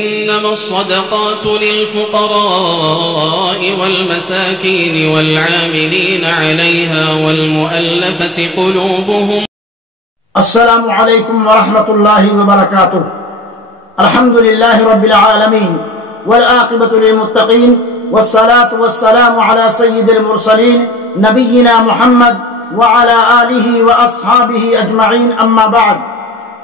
إنما الصدقات للفقراء والمساكين والعاملين عليها والمؤلفة قلوبهم. السلام علیکم ورحمۃ اللہ وبرکاتہ. الحمد للہ رب العالمین والعاقبۃ للمتقین والصلاة والسلام على سید المرسلین نبینا محمد وعلى آلہ واصحابہ اجمعین. اما بعد،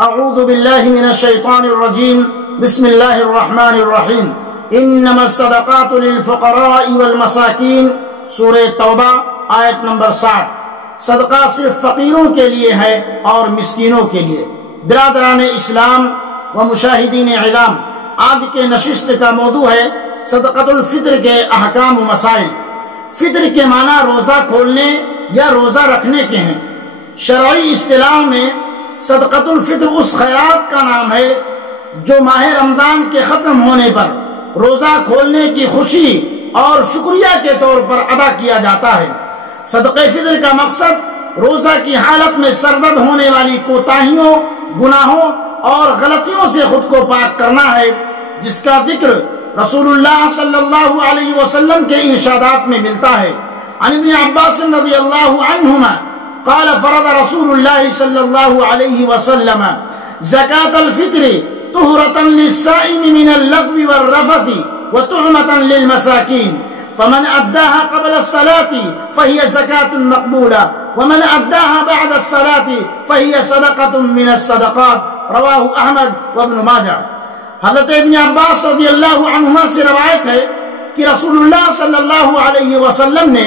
اعوذ باللہ من الشیطان الرجیم. بسم اللہ الرحمن الرحیم. انما الصدقات للفقراء والمساکین، سورہ توبہ آیت نمبر 60. صدقہ صرف فقیروں کے لیے ہے اور مسکینوں کے لیے. برادران اسلام و مشاہدین اعلام، آج کے نشست کا موضوع ہے صدقۃ الفطر کے احکام و مسائل. فطر کے معنی روزہ کھولنے یا روزہ رکھنے کے ہیں. شرعی اصطلاح میں صدقۃ الفطر اس خیرات کا نام ہے جو ماہ رمضان کے ختم ہونے پر روزہ کھولنے کی خوشی اور شکریہ کے طور پر ادا کیا جاتا ہے. صدقہ فطر کا مقصد روزہ کی حالت میں سرزد ہونے والی کوتاہیوں، گناہوں اور غلطیوں سے خود کو پاک کرنا ہے، جس کا ذکر رسول اللہ صلی اللہ علیہ وسلم کے ارشادات میں ملتا ہے. عن ابن عباس رضی اللہ عنہما قال فرض رسول اللہ صلی اللہ علیہ وسلم زکاة الفطر طہرة للصائم من اللغو والرفث وطعمة للمساکین، فمن أداها قبل الصلاة فهي زكاة مقبولة ومن أداها بعد الصلاة فهي صدقة من الصدقات. رواه احمد وابن ماجہ. حضرت ابن عباس رضی اللہ عنہما سے روایت ہے کہ رسول اللہ صلی اللہ علیہ وسلم نے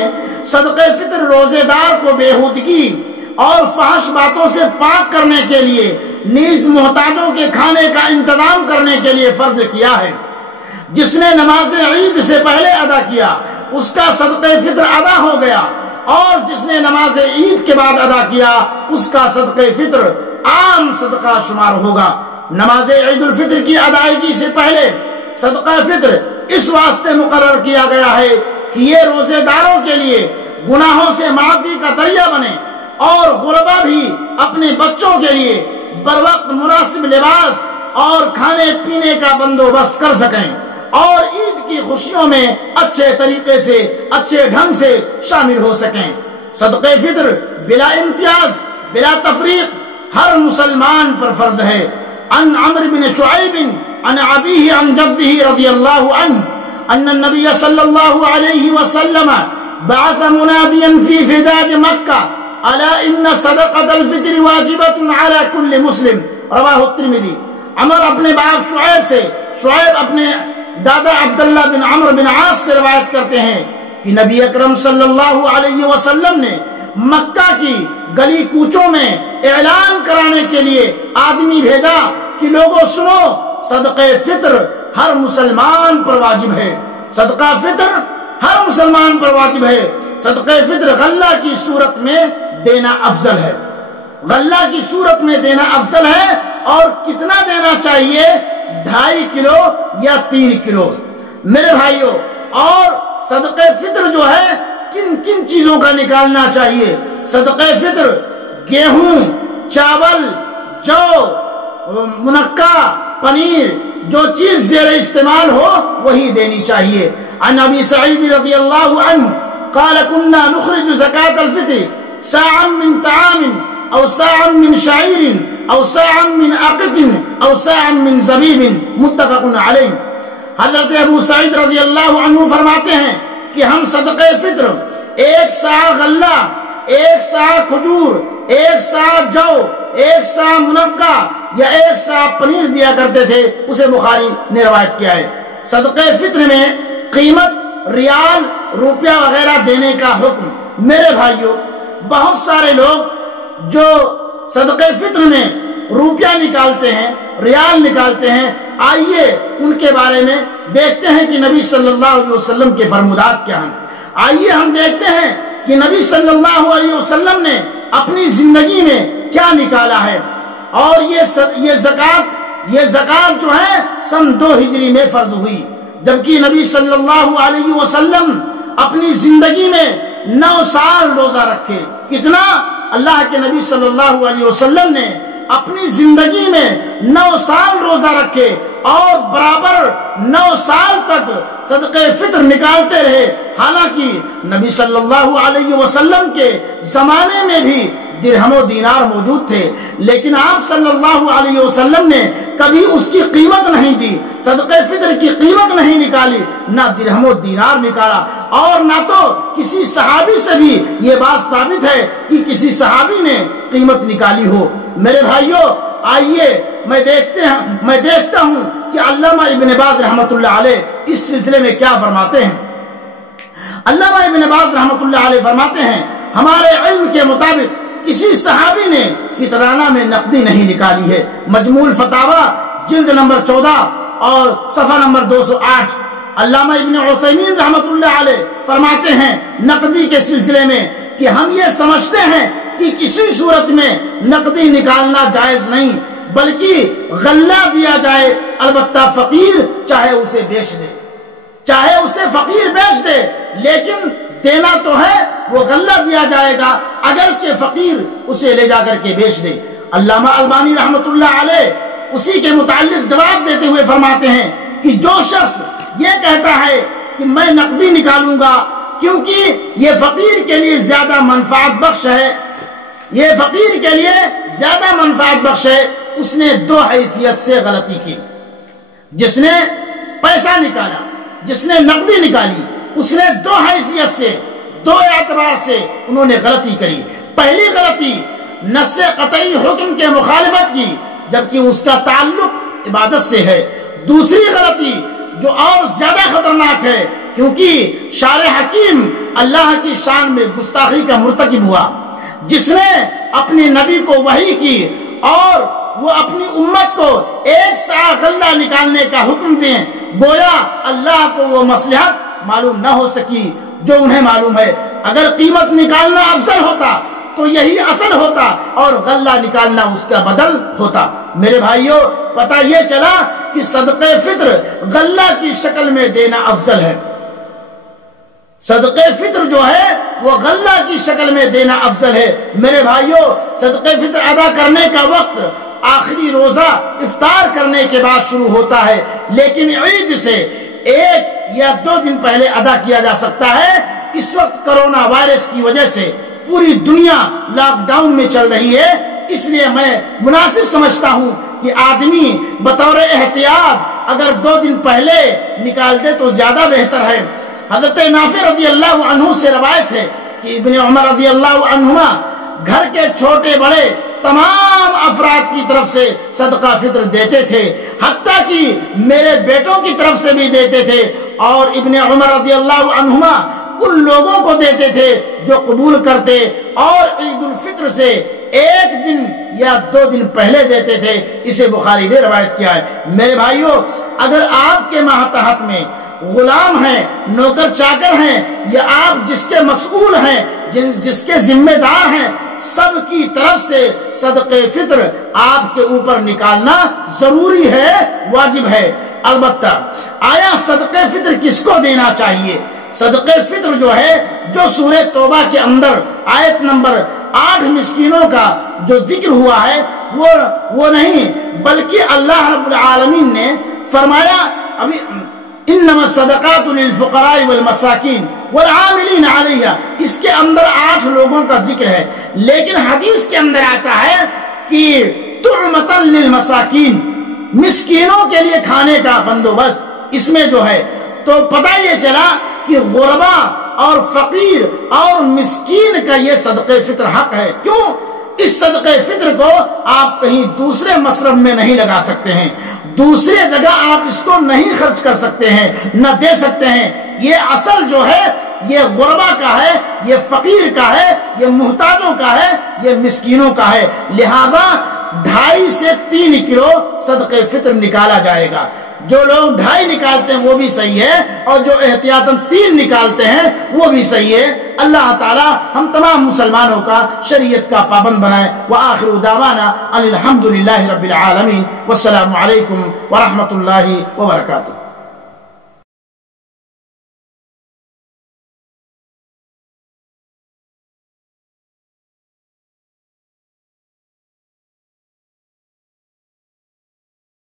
صدقہ فطر روزے دار کو بےہودگی اور فحش باتوں سے پاک کرنے کے لیے نیز محتاجوں کے کھانے کا انتظام کرنے کے لیے فرض کیا ہے. جس نے نماز عید سے پہلے ادا کیا اس کا صدقہ فطر ادا ہو گیا، اور جس نے نماز عید کے بعد ادا کیا اس کا صدقہ فطر عام صدقہ شمار ہوگا. نماز عید الفطر کی ادائیگی سے پہلے صدقہ فطر اس واسطے مقرر کیا گیا ہے کہ یہ روزے داروں کے لیے گناہوں سے معافی کا ذریعہ بنے، اور غربا بھی اپنے بچوں کے لیے بروقت مناسب لباس اور کھانے پینے کا بندوبست کر سکیں، اور عید کی خوشیوں میں اچھے طریقے سے، اچھے ڈھنگ سے شامل ہو سکیں. صدقہ فطر بلا امتیاز، بلا تفریق ہر مسلمان پر فرض ہے. عن عمرو بن شعیب عن ابیہ عن جدہ رضی اللہ عنہ ان النبی صلی اللہ علیہ وسلم بعث منادیا فی فداء مکہ الا ان صدقۃ الفطر واجبۃ علی کل مسلم. رواہ الترمذی. عمر اپنے باپ شعیب اپنے دادا عبداللہ بن عمرو بن عاص سے روایت کرتے ہیں کہ نبی اکرم صلی اللہ علیہ وسلم نے مکہ کی گلی کوچوں میں اعلان کرانے کے لیے آدمی بھیجا کہ لوگوں سنو، صدقہ فطر ہر مسلمان پر واجب ہے. صدقہ فطر ہر مسلمان پر واجب ہے. صدقہ فطر غلہ کی صورت میں دینا افضل ہے. غلہ کی صورت میں دینا افضل ہے. اور کتنا دینا چاہیے؟ 2.5 کلو یا 3 کلو. میرے بھائیوں، اور صدقہ فطر جو ہے کن کن چیزوں کا نکالنا چاہیے؟ صدقہ فطر گیہوں، چاول، جو، منقع، پنیر، جو چیز زیر استعمال ہو وہی دینی چاہیے. عن ابی سعید رضی اللہ عنہ قال كنا نخرج زکاة الفطر ساعا من طعام او ساعا من شعیر او ساعا من عقد او ساعا من زبیب. متفق علیہ. حضرت ابو سعید رضی اللہ عنہ فرماتے ہیں کہ ہم صدقہ فطر 1 ساع غلہ، 1 ساع کھجور، 1 ساع جو، 1 ساع منقع یا 1 ساع پنیر دیا کرتے تھے. اسے بخاری نے روایت کیا ہے. صدقہ فطر میں قیمت، ریال، روپیہ وغیرہ دینے کا حکم. میرے بھائیوں، بہت سارے لوگ جو صدقہ فطر میں روپیہ نکالتے ہیں، ریال نکالتے ہیں، آئیے ان کے بارے میں دیکھتے ہیں کہ نبی صلی اللہ علیہ وسلم کے فرمودات کیا ہیں. آئیے ہم دیکھتے ہیں کہ نبی صلی اللہ علیہ وسلم نے اپنی زندگی میں کیا نکالا ہے. اور یہ زکوٰۃ جو ہے سن 2 ہجری میں فرض ہوئی، جبکہ نبی صلی اللہ علیہ وسلم اپنی زندگی میں 9 سال روزہ رکھے. کتنا؟ اللہ کے نبی صلی اللہ علیہ وسلم نے اپنی زندگی میں 9 سال روزہ رکھے اور برابر 9 سال تک صدقہ فطر نکالتے رہے، حالانکہ نبی صلی اللہ علیہ وسلم کے زمانے میں بھی درہم و دینار موجود تھے، لیکن آپ صلی اللہ علیہ وسلم نے کبھی اس کی قیمت نہیں دی، صدقہ فطر کی قیمت نہیں نکالی، نہ درہم و دینار نکالا، اور نہ تو کسی صحابی سے بھی یہ بات ثابت ہے کہ کسی صحابی نے قیمت نکالی ہو۔ میرے بھائیوں، آئیے میں دیکھتا ہوں کہ علامہ ابن باز رحمۃ اللہ علیہ اس سلسلے میں کیا فرماتے ہیں۔ علامہ ابن باز رحمۃ اللہ علیہ فرماتے ہیں، ہمارے علم کے مطابق کسی صحابی نے فطرانہ میں نقدی نہیں نکالی ہے۔ مجموع الفتاوی جلد نمبر 14 اور صفحہ نمبر 208۔ علامہ ابن عثیمین رحمۃ اللہ علیہ فرماتے ہیں نقدی کے سلسلے میں کہ ہم یہ سمجھتے ہیں کہ کسی صورت میں نقدی نکالنا جائز نہیں، بلکہ غلہ دیا جائے، البتہ فقیر چاہے اسے بیچ دے، چاہے اسے فقیر بیچ دے، لیکن دینا تو ہے، وہ غلہ دیا جائے گا، اگرچہ فقیر اسے لے جا کر کے بیچ دے۔ علامہ البانی رحمۃ اللہ علیہ اسی کے متعلق جواب دیتے ہوئے فرماتے ہیں کہ جو شخص یہ کہتا ہے کہ میں نقدی نکالوں گا کیونکہ یہ فقیر کے لیے زیادہ منفعت بخش ہے، یہ فقیر کے لیے زیادہ منفعت بخش ہے، اس نے 2 حیثیت سے غلطی کی۔ جس نے پیسہ نکالا، جس نے نقدی نکالی، اس نے 2 حیثیت سے، 2 اعتبار سے انہوں نے غلطی کری۔ پہلی غلطی، نص قطعی حکم کے مخالفت کی جبکہ اس کا تعلق عبادت سے ہے۔ دوسری غلطی جو اور زیادہ خطرناک ہے، کیونکہ شارع حکیم اللہ کی شان میں گستاخی کا مرتکب ہوا، جس نے اپنے نبی کو وحی کی اور وہ اپنی امت کو 1 سا غلہ نکالنے کا حکم دیں، گویا اللہ کو وہ مصلحت معلوم نہ ہو سکی جو انہیں معلوم ہے۔ اگر قیمت نکالنا افضل ہوتا تو یہی اصل ہوتا اور غلہ نکالنا اس کا بدل ہوتا۔ میرے بھائیوں، پتہ یہ چلا کہ صدقہ فطر غلہ کی شکل میں دینا افضل ہے۔ صدقہ فطر جو ہے وہ غلہ کی شکل میں دینا افضل ہے۔ میرے بھائیوں، صدقہ فطر ادا کرنے کا وقت آخری روزہ افطار کرنے کے بعد شروع ہوتا ہے، لیکن عید سے 1 یا 2 دن پہلے ادا کیا جا سکتا ہے۔ اس وقت کرونا وائرس کی وجہ سے پوری دنیا لاک ڈاؤن میں چل رہی ہے، اس لیے میں مناسب سمجھتا ہوں کہ آدمی بطور احتیاط اگر 2 دن پہلے نکال دے تو زیادہ بہتر ہے۔ حضرت نافع رضی اللہ عنہ سے روایت ہے کہ ابن عمر رضی اللہ عنہما گھر کے چھوٹے بڑے تمام افراد کی طرف سے صدقہ فطر دیتے تھے، حتیٰ کہ میرے بیٹوں کی طرف سے بھی دیتے تھے، اور ابن عمر رضی اللہ عنہما ان لوگوں کو دیتے تھے جو قبول کرتے اور عید الفطر سے 1 دن یا 2 دن پہلے دیتے تھے۔ اسے بخاری نے روایت کیا ہے۔ میرے بھائیوں، اگر آپ کے ماتحت میں غلام ہیں، نوکر چاکر ہیں، یا آپ جس کے مسئول ہیں، جس کے ذمہ دار ہیں، سب کی طرف سے صدقہ فطر آپ کے اوپر نکالنا ضروری ہے، واجب ہے۔ البتہ آیا صدقہ فطر کس کو دینا چاہیے؟ صدقہ فطر جو ہے، جو سورہ توبہ کے اندر آیت نمبر 8 مسکینوں کا جو ذکر ہوا ہے، وہ نہیں، بلکہ اللہ رب العالمین نے فرمایا ابھی انما الصدقات للفقراء والمساکین والعاملین علیہا، اس کے اندر 8 لوگوں کا ذکر ہے، لیکن حدیث کے اندر آتا ہے کہ طعمۃ للمساکین، مسکینوں کے لیے کھانے کا بندوبست اس میں جو ہے۔ تو پتہ یہ چلا کہ غربا اور فقیر اور مسکین کا یہ صدقہ فطر حق ہے۔ کیوں؟ اس صدقہ فطر کو آپ کہیں دوسرے مصرف میں نہیں لگا سکتے ہیں، دوسرے جگہ آپ اس کو نہیں خرچ کر سکتے ہیں، نہ دے سکتے ہیں۔ یہ اصل جو ہے یہ غربا کا ہے، یہ فقیر کا ہے، یہ محتاجوں کا ہے، یہ مسکینوں کا ہے۔ لہذا 2.5 سے 3 کلو صدقہ فطر نکالا جائے گا۔ جو لوگ 2.5 نکالتے ہیں وہ بھی صحیح ہے، اور جو احتیاطاً 3 نکالتے ہیں وہ بھی صحیح ہے۔ اللہ تعالی ہم تمام مسلمانوں کا شریعت کا پابند بنائے۔ وآخر دعوانا ان الحمد للہ رب العالمین، والسلام علیکم ورحمۃ اللہ وبرکاتہ۔